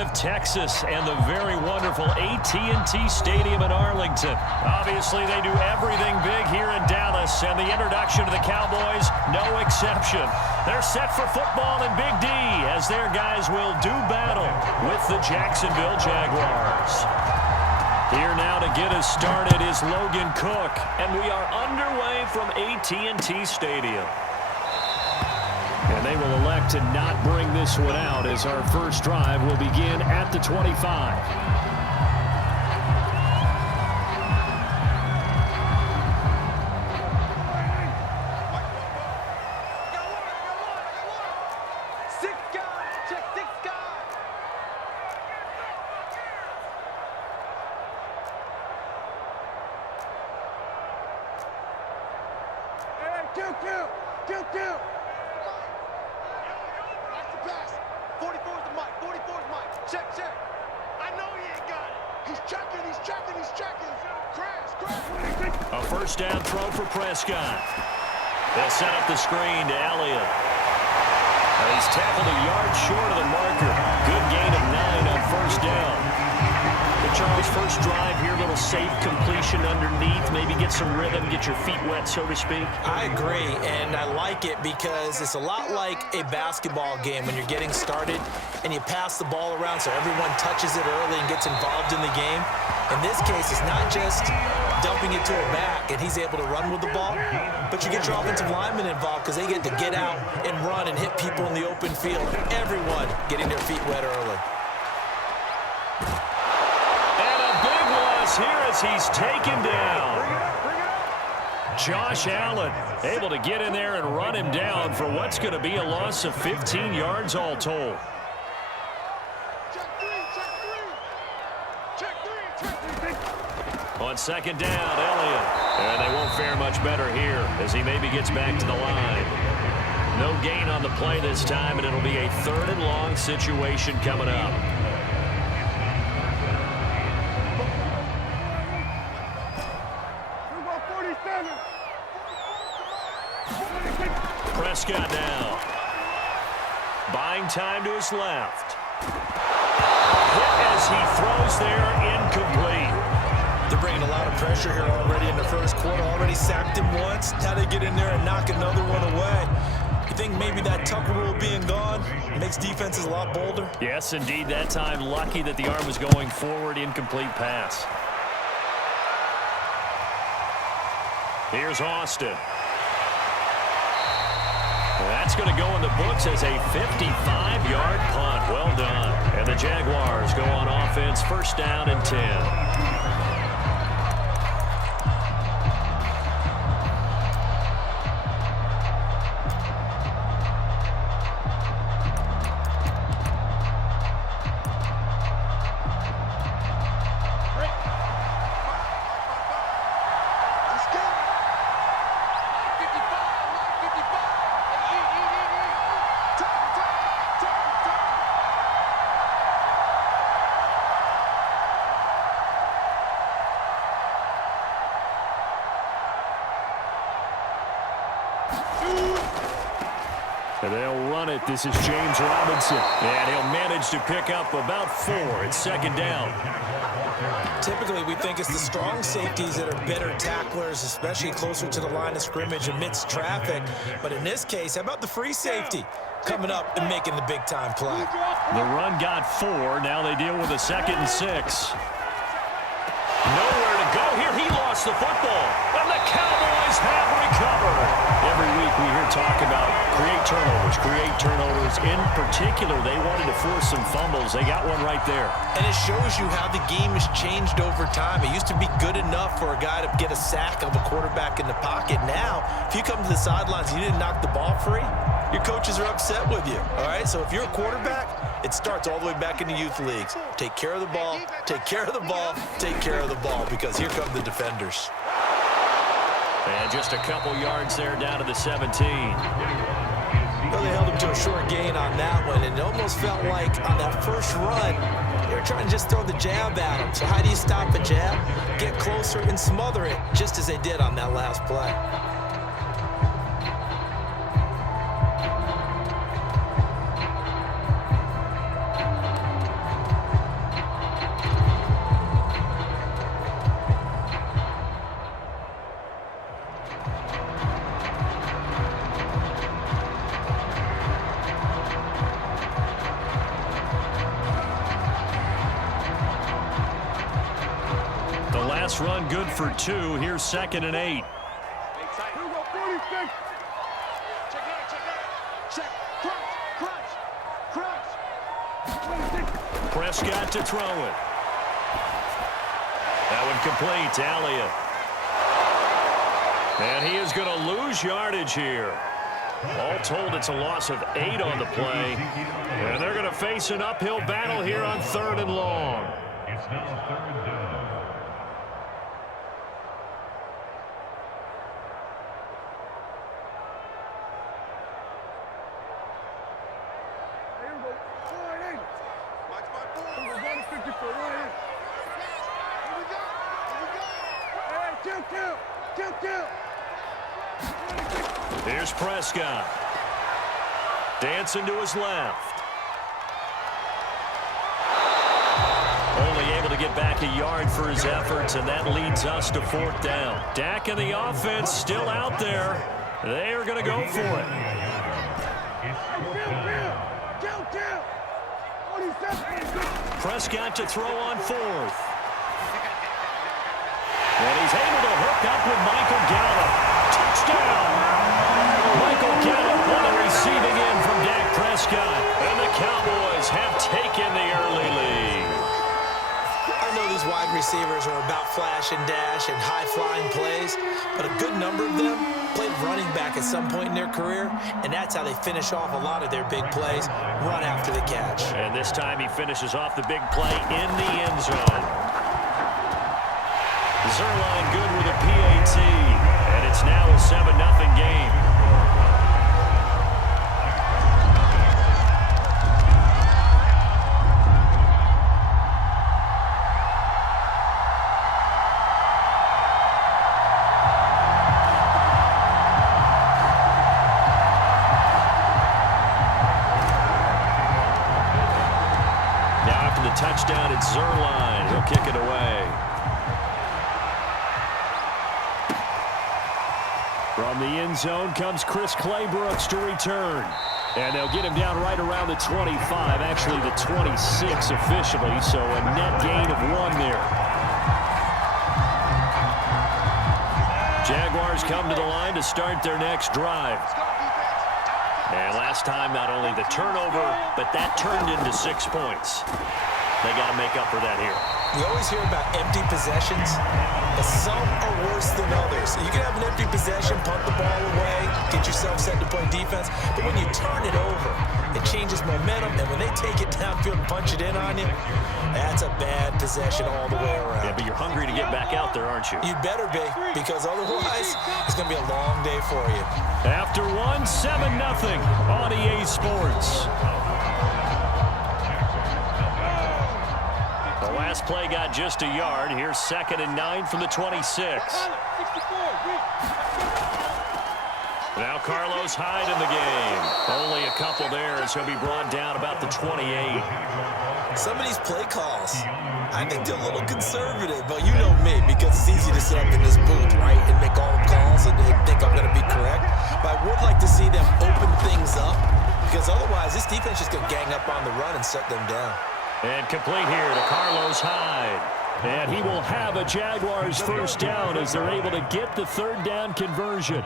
of Texas and the very wonderful AT&T Stadium in Arlington. Obviously, they do everything big here in Dallas, and the introduction to the Cowboys, no exception. They're set for football in Big D as their guys will do battle with the Jacksonville Jaguars. Here now to get us started is Logan Cook, and we are underway from AT&T Stadium. And they will elect to not bring this one out as our first drive will begin at the 25. A first down throw for Prescott. They'll set up the screen to Elliott. He's tackled a yard short of the marker. Good gain of 9 on first down. But Charles, first drive here, little safe completion underneath. Maybe get some rhythm, get your feet wet, so to speak. I agree, and I like it because it's a lot like a basketball game when you're getting started and you pass the ball around so everyone touches it early and gets involved in the game. In this case, it's not just dumping it to a back and he's able to run with the ball, but you get your offensive linemen involved because they get to get out and run and hit people in the open field. Everyone getting their feet wet early. And a big loss here as he's taken down. Josh Allen able to get in there and run him down for what's going to be a loss of 15 yards all told. On second down, Elliott. And they won't fare much better here as he maybe gets back to the line. No gain on the play this time, and it'll be a 3rd and long situation coming up. Prescott now. Buying time to his left. Hit as he throws there, incomplete. They're bringing a lot of pressure here already in the first quarter. Already sacked him once. Now they get in there and knock another one away. You think maybe that Tucker rule being gone makes defenses a lot bolder? Yes, indeed. That time lucky that the arm was going forward. Incomplete pass. Here's Austin. That's going to go in the books as a 55-yard punt. Well done. And the Jaguars go on offense, first down and 10. And they'll run it. This is James Robinson. And he'll manage to pick up about 4. It's second down. Typically, we think it's the strong safeties that are better tacklers, especially closer to the line of scrimmage amidst traffic. But in this case, how about the free safety coming up and making the big-time play? The run got 4. Now they deal with a 2nd and 6. Nowhere to go here. He lost the football. And the Cowboys have recovered. Every week we hear talk about create turnovers. In particular, they wanted to force some fumbles. They got one right there. And it shows you how the game has changed over time. It used to be good enough for a guy to get a sack of a quarterback in the pocket. Now, if you come to the sidelines and you didn't knock the ball free, your coaches are upset with you. All right, so if you're a quarterback, it starts all the way back in the youth leagues. Take care of the ball, take care of the ball, take care of the ball, because here come the defenders. And just a couple yards there down to the 17. Well, they held him to a short gain on that one, and it almost felt like on that first run, they were trying to just throw the jab at him. So how do you stop a jab? Get closer and smother it, just as they did on that last play. Pass run good for 2. Here's 2nd and 8. Prescott to throw it. That one complete to Elliott. And he is going to lose yardage here. All told, it's a loss of 8 on the play. And they're going to face an uphill battle here on 3rd and long. It's now 3rd down. Here's Prescott. Dancing to his left. Only able to get back a yard for his efforts, and that leads us to 4th down. Dak and the offense still out there. They are going to go for it. Prescott to throw on 4th. And he's able to hook up with Michael Gallup. Touchdown! Michael Gallup on the receiving end from Dak Prescott. And the Cowboys have taken the early lead. I know these wide receivers are about flash and dash and high-flying plays, but a good number of them played running back at some point in their career, and that's how they finish off a lot of their big plays, run after the catch. And this time he finishes off the big play in the end zone. Zerline good with a PAT, and it's now a 7-0 game. Now after the touchdown, it's Zerline. He'll kick it away. From the end zone comes Chris Claybrooks to return. And they'll get him down right around the 25, actually the 26 officially, so a net gain of 1 there. Jaguars come to the line to start their next drive. And last time, not only the turnover, but that turned into 6 points. They got to make up for that here. You always hear about empty possessions, but some are worse than others. You can have an empty possession, punt the ball away, get yourself set to play defense, but when you turn it over, it changes momentum, and when they take it downfield and punch it in on you, that's a bad possession all the way around. Yeah, but you're hungry to get back out there, aren't you? You better be, because otherwise, it's going to be a long day for you. After 7-0 on EA Sports. The last play got just a yard. Here's 2nd and 9 from the 26. Now Carlos Hyde in the game. Only a couple there as he'll be brought down about the 28. Some of these play calls, I think they're a little conservative, but you know me, because it's easy to sit up in this booth, right, and make all the calls and think I'm going to be correct. But I would like to see them open things up, because otherwise this defense is going to gang up on the run and shut them down. And complete here to Carlos Hyde. And he will have a Jaguars first down as they're able to get the 3rd down conversion.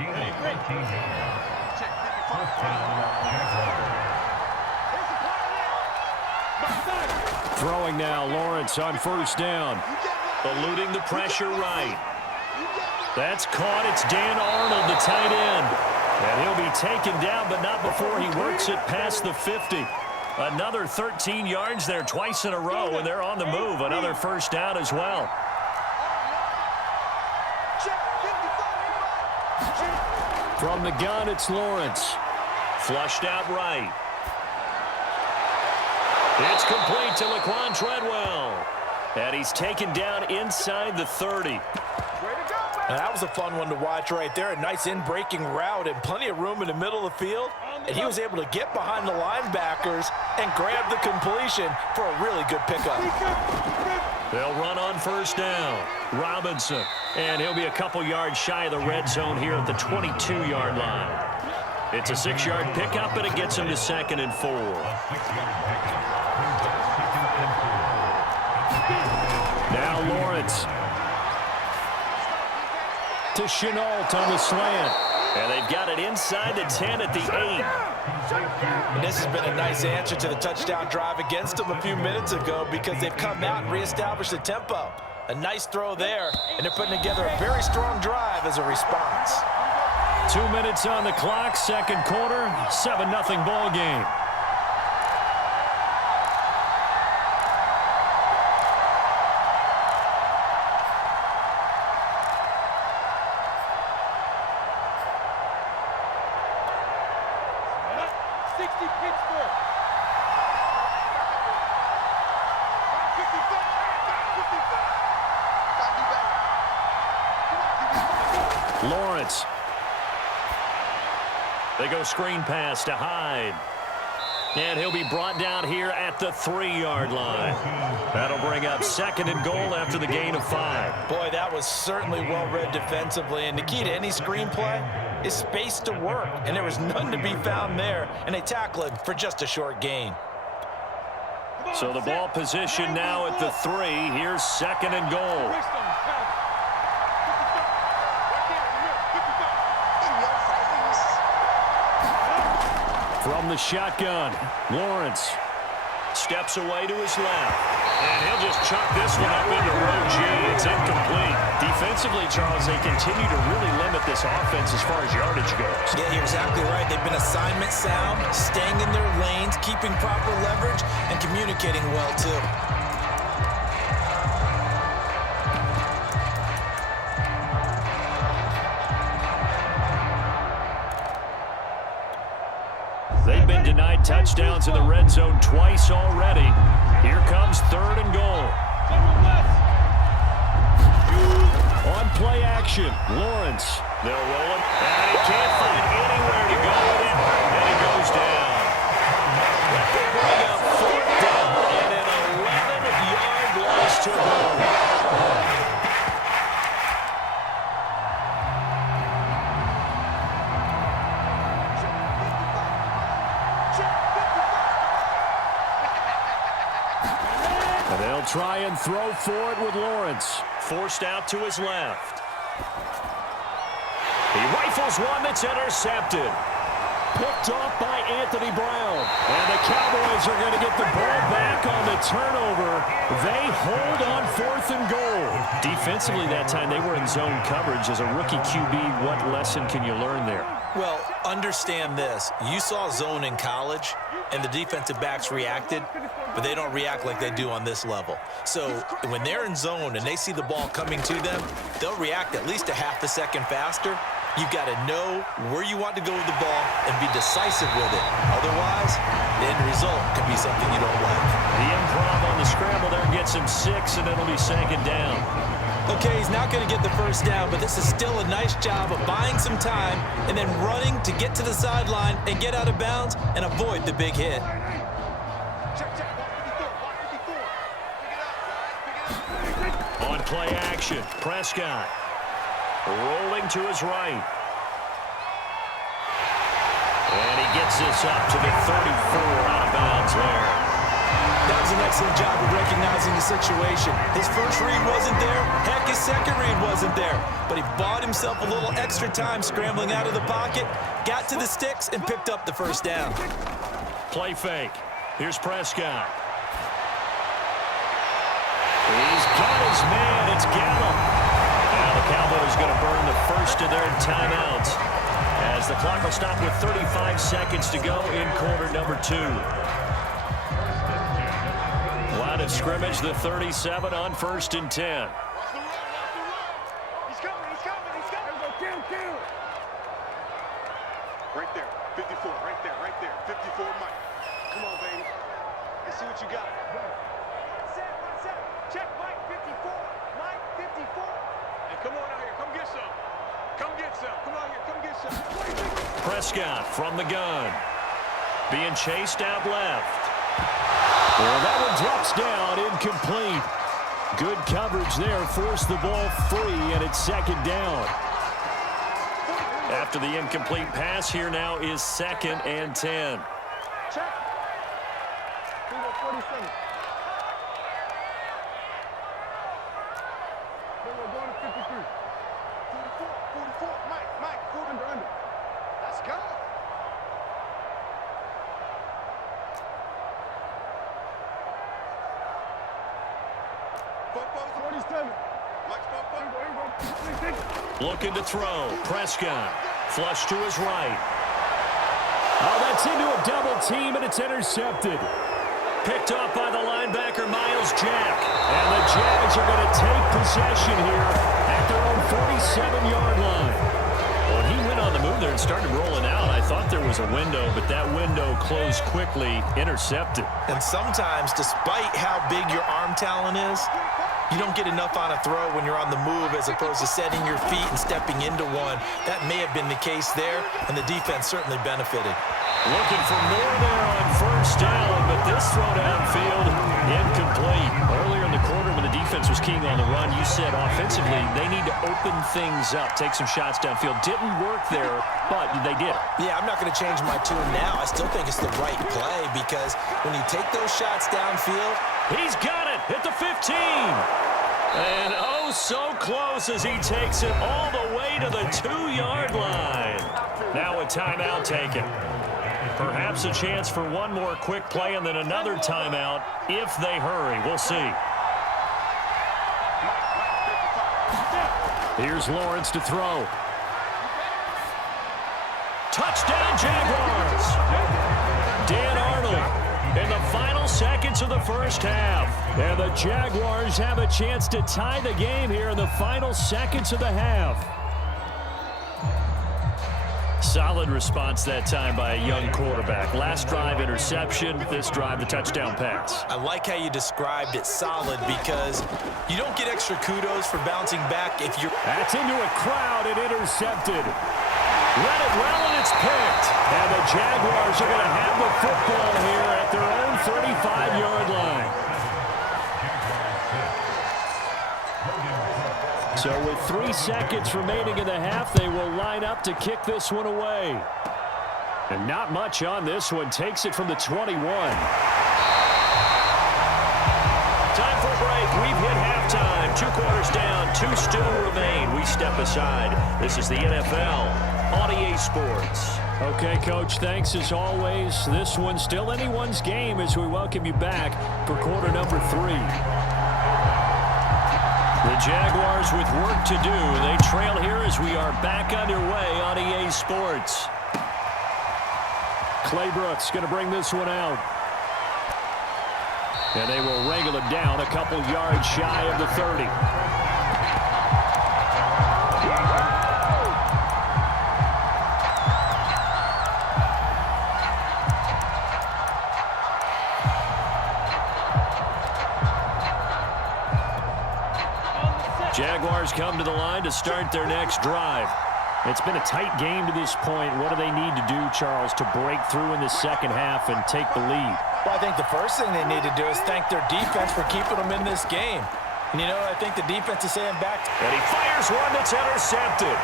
Throwing now, Lawrence on 1st down. Eluding the pressure right. That's caught. It's Dan Arnold, the tight end. And he'll be taken down, but not before he works it past the 50. Another 13 yards there twice in a row, and they're on the move. Another first down as well. From the gun, it's Lawrence. Flushed out right. It's complete to Laquan Treadwell. And he's taken down inside the 30. Now, that was a fun one to watch right there. A nice in-breaking route and plenty of room in the middle of the field. And he was able to get behind the linebackers and grab the completion for a really good pickup. They'll run on 1st down. Robinson. And he'll be a couple yards shy of the red zone here at the 22-yard line. It's a 6-yard pickup, and it gets him to 2nd and 4. Now Lawrence. to Chenault on the slant. And they've got it inside the 10 at the 8. And this has been a nice answer to the touchdown drive against them a few minutes ago because they've come out and reestablished the tempo. A nice throw there, and they're putting together a very strong drive as a response. 2 minutes on the clock, second quarter, 7-0 ball game. Lawrence. They go screen pass to Hyde. And he'll be brought down here at the 3-yard line. That'll bring up second and goal after the gain of 5. Boy, that was certainly well-read defensively. And the key to any screenplay is space to work. And there was none to be found there. And they tackle it for just a short gain. So the ball position now at the 3. Here's second and goal. From the shotgun, Lawrence steps away to his left. And he'll just chuck this one up into row G. It's incomplete. Defensively, Charles, they continue to really limit this offense as far as yardage goes. Yeah, you're exactly right. They've been assignment sound, staying in their lanes, keeping proper leverage, and communicating well, too. They've been denied touchdowns in the red zone twice already. Here comes third and goal. On play action, Lawrence. They'll roll him, and he can't find anywhere to go with it, and he goes down. They bring up fourth down and an 11-yard loss to go. They'll try and throw for it with Lawrence. Forced out to his left. He rifles one that's intercepted. Picked off by Anthony Brown. And the Cowboys are going to get the ball back on the turnover. They hold on fourth and goal. Defensively that time, they were in zone coverage. As a rookie QB, what lesson can you learn there? Well, understand this. You saw zone in college, and the defensive backs reacted, but they don't react like they do on this level. So when they're in zone and they see the ball coming to them, they'll react at least a half a second faster. You've got to know where you want to go with the ball and be decisive with it. Otherwise, the end result could be something you don't like. The improv on the scramble there gets him 6, and it'll be second down. Okay, he's not going to get the first down, but this is still a nice job of buying some time and then running to get to the sideline and get out of bounds and avoid the big hit. On play action, Prescott rolling to his right. And he gets this up to the 34, out of bounds there. That was an excellent job of recognizing the situation. His first read wasn't there. Heck, his second read wasn't there. But he bought himself a little extra time scrambling out of the pocket, got to the sticks, and picked up the first down. Play fake. Here's Prescott. He's got his man. It's Gallup. Now the Cowboys going to burn the first of their timeouts as the clock will stop with 35 seconds to go in quarter number 2. Line of scrimmage, the 37 on 1st and 10. He's coming. Right there, 54, right there. 54, Mike. Come on, baby. Let's see what you got. Set. Check, Mike, 54. Mike, 54. Hey, come on out here. Come get some. Come on here. Come get some. Prescott from the gun. Being chased out left. Well, that one drops down, incomplete. Good coverage there, forced the ball free, and it's second down. After the incomplete pass, here now is 2nd and 10. Check. 47. Going to 53. 54. Looking to throw. Prescott. Flush to his right. Oh, that's into a double team, and it's intercepted. Picked off by the linebacker, Miles Jack. And the Jags are going to take possession here at their own 47-yard line. When he went on the move there and started rolling out, I thought there was a window, but that window closed quickly, intercepted. And sometimes, despite how big your arm talent is, you don't get enough on a throw when you're on the move as opposed to setting your feet and stepping into one. That may have been the case there, and the defense certainly benefited. Looking for more there on first down, but this throw downfield incomplete. Earlier in the quarter when the defense was keying on the run, you said offensively they need to open things up, take some shots downfield. Didn't work there, but they did. Yeah, I'm not going to change my tune now. I still think it's the right play because when you take those shots downfield, he's got it at the 15. And oh, so close as he takes it all the way to the 2-yard line. Now a timeout taken. Perhaps a chance for one more quick play and then another timeout if they hurry. We'll see. Here's Lawrence to throw. Touchdown, Jaguars. Dan Arnold in the final seconds of the first half. And the Jaguars have a chance to tie the game here in the final seconds of the half. Solid response that time by a young quarterback. Last drive, interception. This drive, the touchdown pass. I like how you described it, solid, because you don't get extra kudos for bouncing back if you're... That's into a crowd and intercepted. Read it well, and it's picked. And the Jaguars are going to have the football here at their own 35-yard line. So with 3 seconds remaining in the half, they will line up to kick this one away. And not much on this one. Takes it from the 21. Time for a break. We've hit halftime. 2 quarters down. 2 still remain. We step aside. This is the NFL on EA Sports. Okay, Coach, thanks as always. This one's still anyone's game as we welcome you back for quarter number 3. The Jaguars with work to do. They trail here as we are back underway on EA Sports. Claybrooks going to bring this one out. And they will wrangle him down a couple yards shy of the 30. Jaguars come to the line to start their next drive. It's been a tight game to this point. What do they need to do, Charles, to break through in the second half and take the lead? Well, I think the first thing they need to do is thank their defense for keeping them in this game. And, you know, I think the defense is saying back. And he fires one that's intercepted.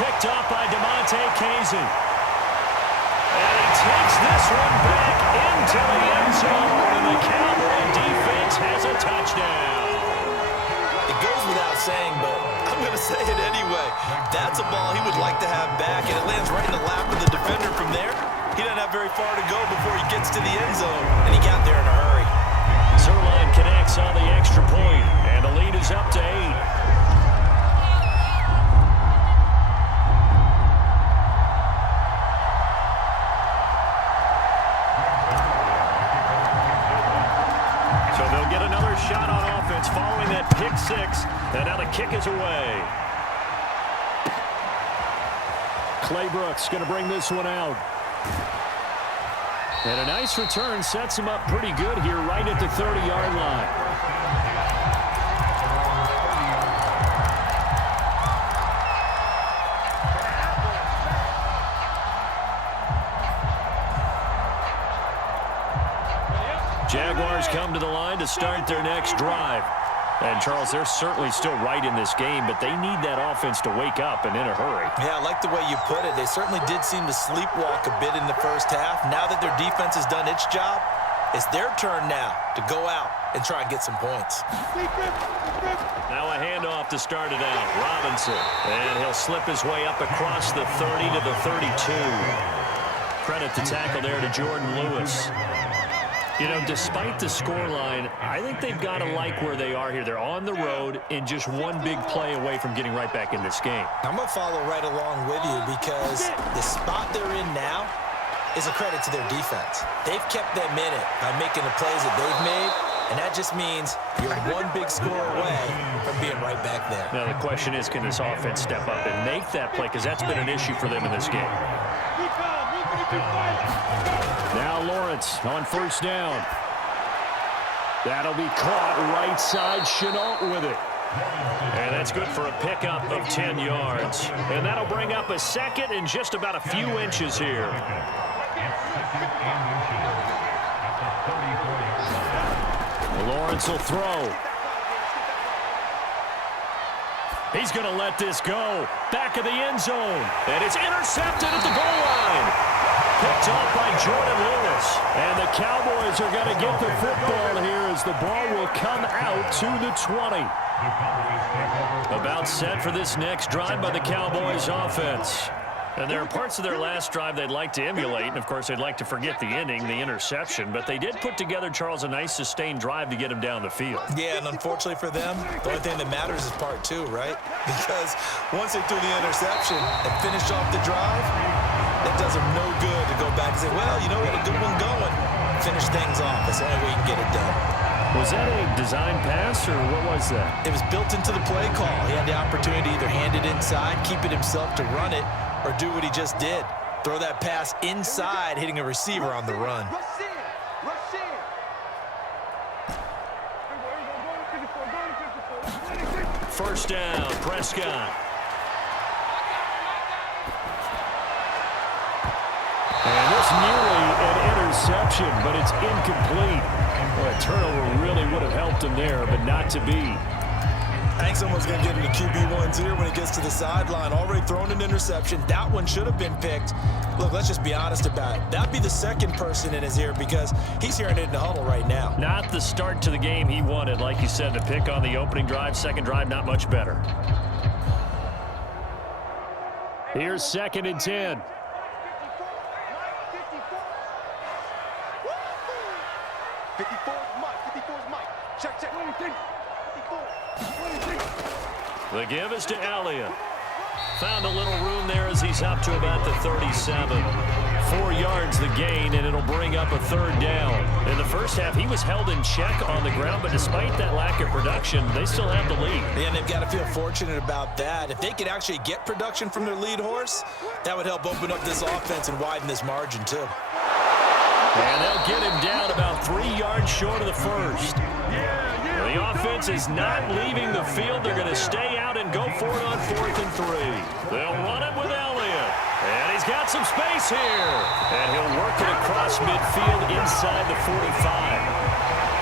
Picked up by DeMonte Casey. And he takes this one back into the end zone. And the Cowboy defense has a touchdown. It goes without saying, but I'm going to say it anyway. That's a ball he would like to have back, and it lands right in the lap of the defender from there. He doesn't have very far to go before he gets to the end zone, and he got there in a hurry. Zerline connects on the extra point, and the lead is up to 8. Shot on offense following that pick 6, and now the kick is away. Claybrooks going to bring this one out. And a nice return sets him up pretty good here right at the 30-yard line. Jaguars come to the line to start their next drive. And, Charles, they're certainly still right in this game, but they need that offense to wake up and in a hurry. Yeah, I like the way you put it. They certainly did seem to sleepwalk a bit in the first half. Now that their defense has done its job, it's their turn now to go out and try and get some points. Now a handoff to start it out. Robinson. And he'll slip his way up across the 30 to the 32. Credit the tackle there to Jordan Lewis. You know, despite the scoreline, I think they've got to like where they are here. They're on the road and just one big play away from getting right back in this game. I'm going to follow right along with you because the spot they're in now is a credit to their defense. They've kept them in it by making the plays that they've made, and that just means you're one big score away from being right back there. Now, the question is, can this offense step up and make that play? Because that's been an issue for them in this game. Now Lawrence on first down. That'll be caught right side. Chenault with it. And that's good for a pickup of 10 yards. And that'll bring up a second and just about a few inches here. Lawrence will throw. He's going to let this go. Back of the end zone. And it's intercepted at the goal line. Picked off by Jordan Lewis. And the Cowboys are going to get the football here as the ball will come out to the 20. About set for this next drive by the Cowboys offense. And there are parts of their last drive they'd like to emulate. And, of course, they'd like to forget the ending, the interception. But they did put together, Charles, a nice sustained drive to get him down the field. Yeah, and unfortunately for them, the only thing that matters is part two, right? Because once they threw the interception and finished off the drive, it does them no good to go back and say, well, you know what, a good one going. Finish things off. That's the only way you can get it done. Was that a design pass, or what was that? It was built into the play call. He had the opportunity to either hand it inside, keep it himself to run it, or do what he just did. Throw that pass inside, hitting a receiver on the run. First down, Prescott. And this nearly an interception, but it's incomplete. Well, a turnover really would have helped him there, but not to be. I think someone's going to get into QB1's ear when he gets to the sideline. Already thrown an interception. That one should have been picked. Look, let's just be honest about it. That'd be the second person in his ear because he's hearing it in the huddle right now. Not the start to the game he wanted, like you said, to pick on the opening drive. Second drive, not much better. Here's 2nd and 10. 54 is Mike. Check. 54. The give is to Elliott. Found a little room there as he's up to about the 37. 4 yards the gain, and it'll bring up a 3rd down. In the first half, he was held in check on the ground, but despite that lack of production, they still have the lead. And they've got to feel fortunate about that. If they could actually get production from their lead horse, that would help open up this offense and widen this margin, too. And they'll get him down about 3 yards short of the first. The offense is not leaving the field. They're going to stay out and go for it on 4th and 3. They'll run it with Elliott. And he's got some space here. And he'll work it across midfield inside the 45.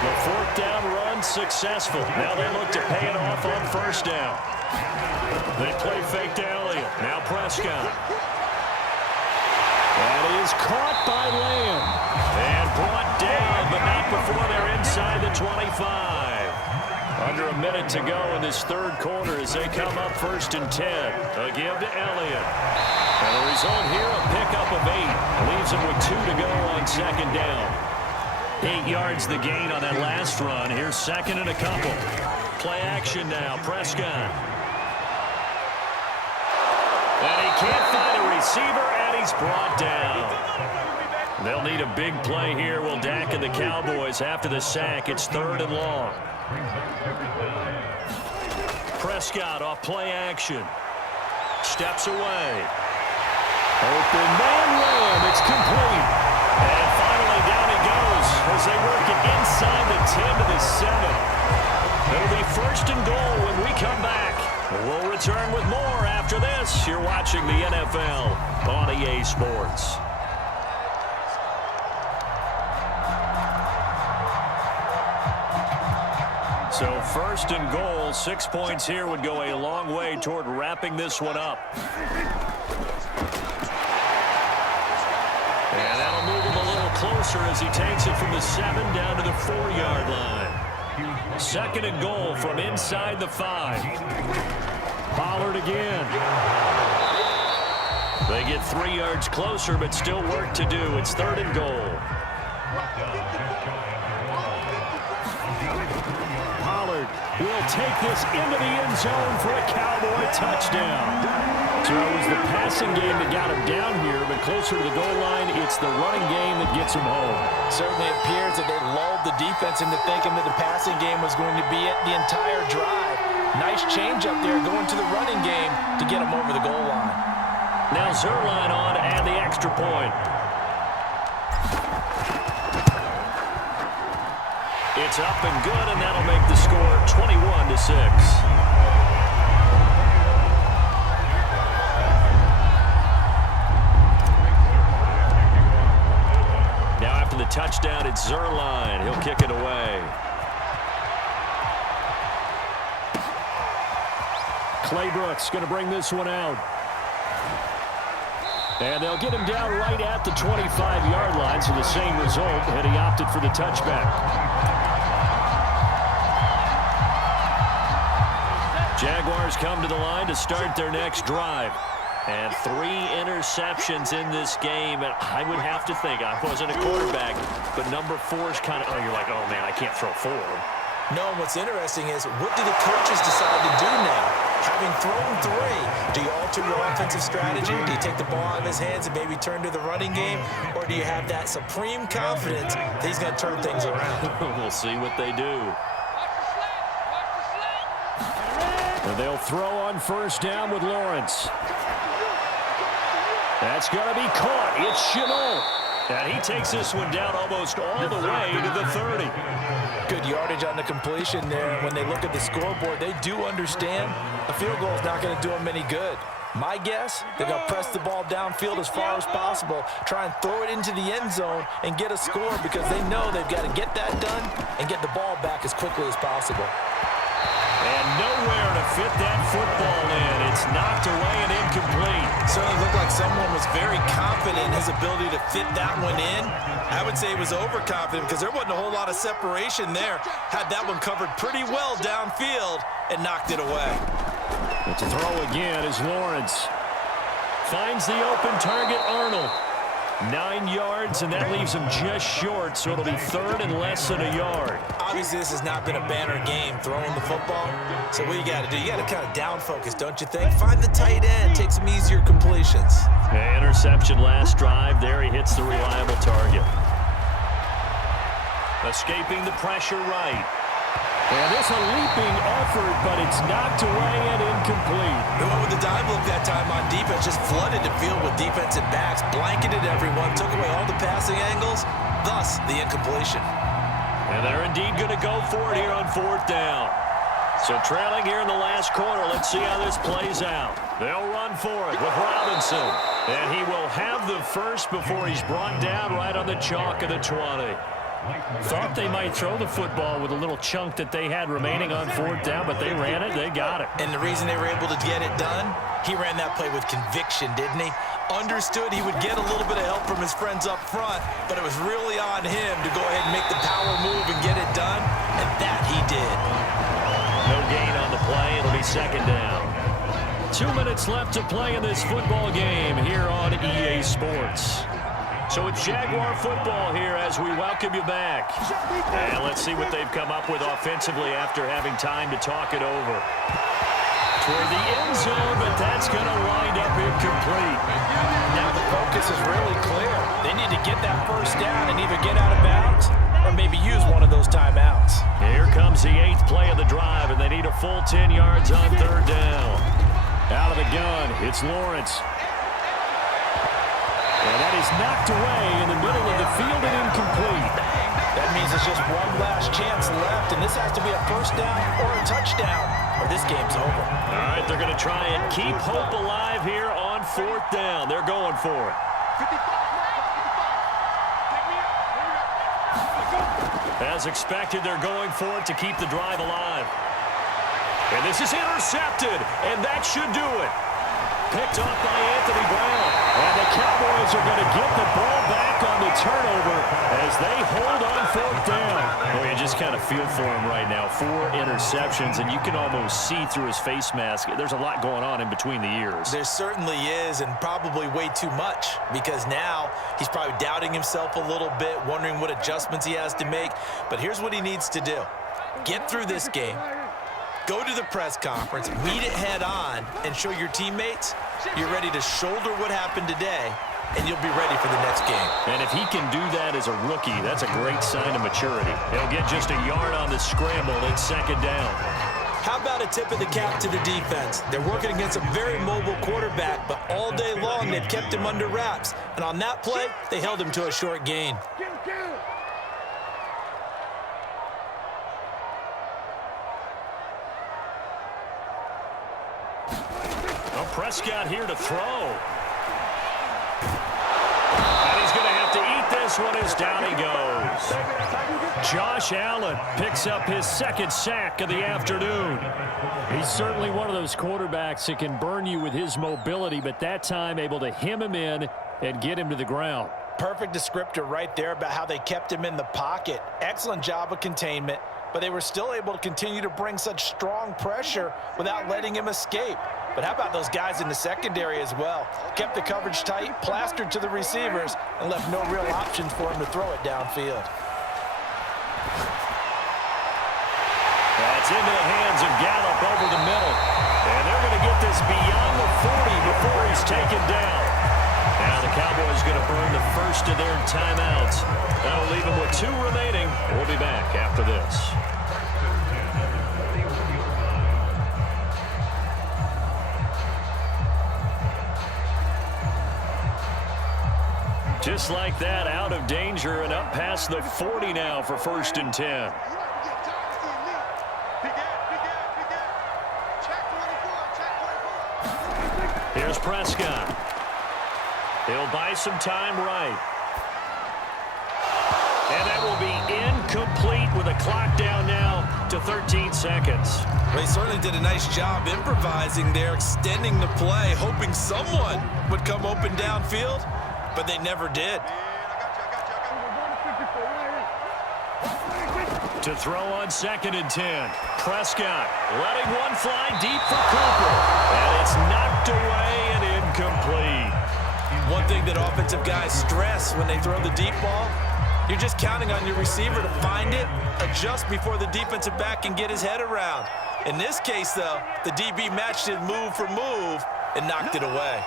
The 4th down run successful. Now they look to pay it off on 1st down. They play fake to Elliott. Now Prescott. That is caught by Lamb. And brought down, but not before they're inside the 25. Under a minute to go in this 3rd quarter as they come up 1st and 10. A give to Elliott. And the result here, a pickup of 8. Leaves him with 2 to go on 2nd down. 8 yards the gain on that last run. Here's 2nd and a couple. Play action now. Prescott. And he can't find a receiver, and he's brought down. They'll need a big play here. Will Dak and the Cowboys after the sack. It's 3rd and long. Prescott off play action. Steps away. Open man Lamb. It's complete. And finally down he goes as they work it inside the 10 to the 7. It'll be 1st and goal when we come back. We'll return with more after this. You're watching the NFL on EA Sports. So 1st and goal, 6 points here would go a long way toward wrapping this one up. And that'll move him a little closer as he takes it from the 7 down to the 4-yard line. 2nd and goal from inside the 5. Pollard again. They get 3 yards closer, but still work to do. It's 3rd and goal. will take this into the end zone for a Cowboy touchdown. So it was the passing game that got him down here, but closer to the goal line, it's the running game that gets him home. Certainly appears that they lulled the defense into thinking that the passing game was going to be it the entire drive. Nice change up there going to the running game to get him over the goal line. Now Zerline on to add the extra point. It's up and good, and that'll make the score 21-6. Now after the touchdown, it's Zerline. He'll kick it away. Claybrooks going to bring this one out. And they'll get him down right at the 25-yard line, so the same result, and he opted for the touchback. Jaguars come to the line to start their next drive. And 3 interceptions in this game. And I would have to think, I wasn't a quarterback, but number 4 is kind of, you're like, oh, man, I can't throw 4. No, and what's interesting is, what do the coaches decide to do now? Having thrown 3, do you alter your offensive strategy? Do you take the ball out of his hands and maybe turn to the running game? Or do you have that supreme confidence that he's going to turn things around? We'll see what they do. And they'll throw on first down with Lawrence. That's going to be caught. It's Chenot. And he takes this one down almost all the way to the 30. Good yardage on the completion there. When they look at the scoreboard, they do understand a field goal is not going to do them any good. My guess, they're going to press the ball downfield as far as possible, try and throw it into the end zone and get a score because they know they've got to get that done and get the ball back as quickly as possible. And nowhere to fit that football in. It's knocked away and incomplete. Certainly looked like someone was very confident in his ability to fit that one in. I would say he was overconfident because there wasn't a whole lot of separation there. Had that one covered pretty well downfield and knocked it away. But to throw again is Lawrence. Finds the open target, Arnold. 9 yards, and that leaves him just short, so it'll be 3rd and less than a yard. Obviously, this has not been a banner game throwing the football. So what you got to do, you got to kind of down focus, don't you think? Find the tight end, take some easier completions. Interception last drive. There he hits the reliable target. Escaping the pressure right. And this a leaping effort, but it's knocked away and incomplete. They went with the dive look that time on defense, just flooded the field with defensive backs, blanketed everyone, took away all the passing angles, thus the incompletion. And they're indeed going to go for it here on 4th down. So trailing here in the last quarter, let's see how this plays out. They'll run for it with Robinson. And he will have the first before he's brought down right on the chalk of the 20. Thought they might throw the football with a little chunk that they had remaining on 4th down, but they ran it, they got it. And the reason they were able to get it done, he ran that play with conviction, didn't he? Understood he would get a little bit of help from his friends up front, but it was really on him to go ahead and make the power move and get it done, and that he did. No gain on the play, it'll be 2nd down. 2 minutes left to play in this football game here on EA Sports. So it's Jaguar football here as we welcome you back. And let's see what they've come up with offensively after having time to talk it over. Toward the end zone, but that's going to wind up incomplete. Now the focus is really clear. They need to get that first down and either get out of bounds or maybe use one of those timeouts. Here comes the 8th play of the drive, and they need a full 10 yards on 3rd down. Out of the gun, it's Lawrence. And that is knocked away in the middle of the field and incomplete. That means it's just one last chance left, and this has to be a first down or a touchdown, or this game's over. All right, they're going to try and keep hope alive here on 4th down. They're going for it. As expected, they're going for it to keep the drive alive. And this is intercepted, and that should do it. Picked off by Anthony Brown. And the Cowboys are going to get the ball back on the turnover as they hold on 4th down. Well, you just kind of feel for him right now. 4 interceptions, and you can almost see through his face mask. There's a lot going on in between the ears. There certainly is, and probably way too much, because now he's probably doubting himself a little bit, wondering what adjustments he has to make. But here's what he needs to do. Get through this game. Go to the press conference, meet it head on, and show your teammates you're ready to shoulder what happened today, and you'll be ready for the next game. And if he can do that as a rookie, that's a great sign of maturity. He'll get just a yard on the scramble and second down. How about a tip of the cap to the defense? They're working against a very mobile quarterback, but all day long they've kept him under wraps. And on that play, they held him to a short gain. Well, Prescott here to throw. And he's going to have to eat this one as down he goes. Josh Allen picks up his second sack of the afternoon. He's certainly one of those quarterbacks that can burn you with his mobility, but that time able to hem him in and get him to the ground. Perfect descriptor right there about how they kept him in the pocket. Excellent job of containment, but they were still able to continue to bring such strong pressure without letting him escape. But how about those guys in the secondary as well? Kept the coverage tight, plastered to the receivers, and left no real options for him to throw it downfield. That's into the hands of Gallup over the middle. And they're going to get this beyond the 40 before he's taken down. Now the Cowboys going to burn the first of their timeouts. That'll leave them with 2 remaining. We'll be back after this. Just like that, out of danger and up past the 40 now for 1st and 10. Here's Prescott. He'll buy some time right. And that will be incomplete with a clock down now to 13 seconds. They certainly did a nice job improvising there, extending the play, hoping someone would come open downfield, but they never did. To throw on 2nd and 10. Prescott letting one fly deep for Cooper. And it's knocked away and incomplete. One thing that offensive guys stress when they throw the deep ball, you're just counting on your receiver to find it, adjust before the defensive back can get his head around. In this case, though, the DB matched it move for move and knocked it away.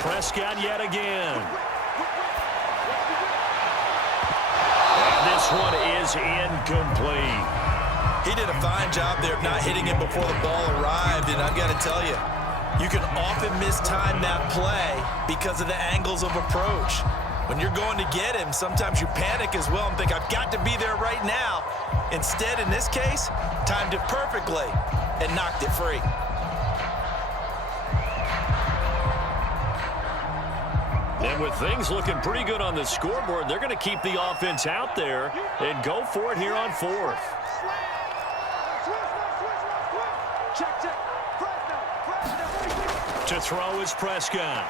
Prescott yet again. And this one is incomplete. He did a fine job there of not hitting him before the ball arrived, and I've got to tell you, you can often mistime that play because of the angles of approach. When you're going to get him, sometimes you panic as well and think, I've got to be there right now. Instead, in this case, timed it perfectly and knocked it free. And with things looking pretty good on the scoreboard, they're going to keep the offense out there and go for it here on 4th. To throw is Prescott.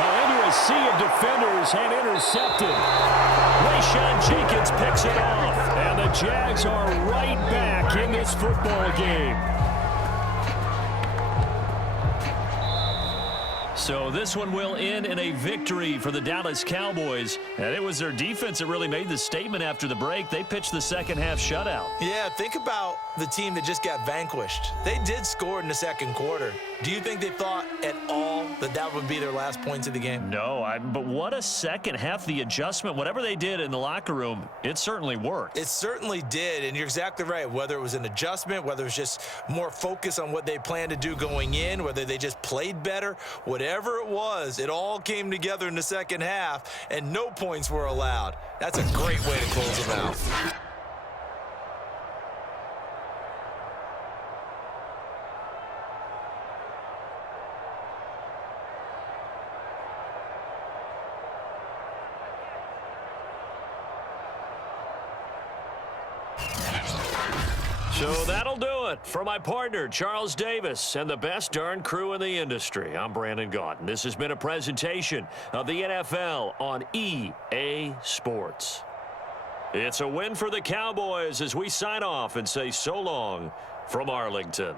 Into a sea of defenders and intercepted. Rayshon Jenkins picks it off. And the Jags are right back in this football game. So this one will end in a victory for the Dallas Cowboys. And it was their defense that really made the statement after the break. They pitched the second half shutout. Yeah, think about the team that just got vanquished. They did score in the second quarter. Do you think they thought at all that that would be their last points of the game? No, but what a second half. The adjustment, whatever they did in the locker room, it certainly worked. It certainly did, and you're exactly right. Whether it was an adjustment, whether it was just more focus on what they planned to do going in, whether they just played better, whatever it was, it all came together in the second half, and no points were allowed. That's a great way to close them out. So that'll do it for my partner, Charles Davis, and the best darn crew in the industry. I'm Brandon Gaudin. This has been a presentation of the NFL on EA Sports. It's a win for the Cowboys as we sign off and say so long from Arlington.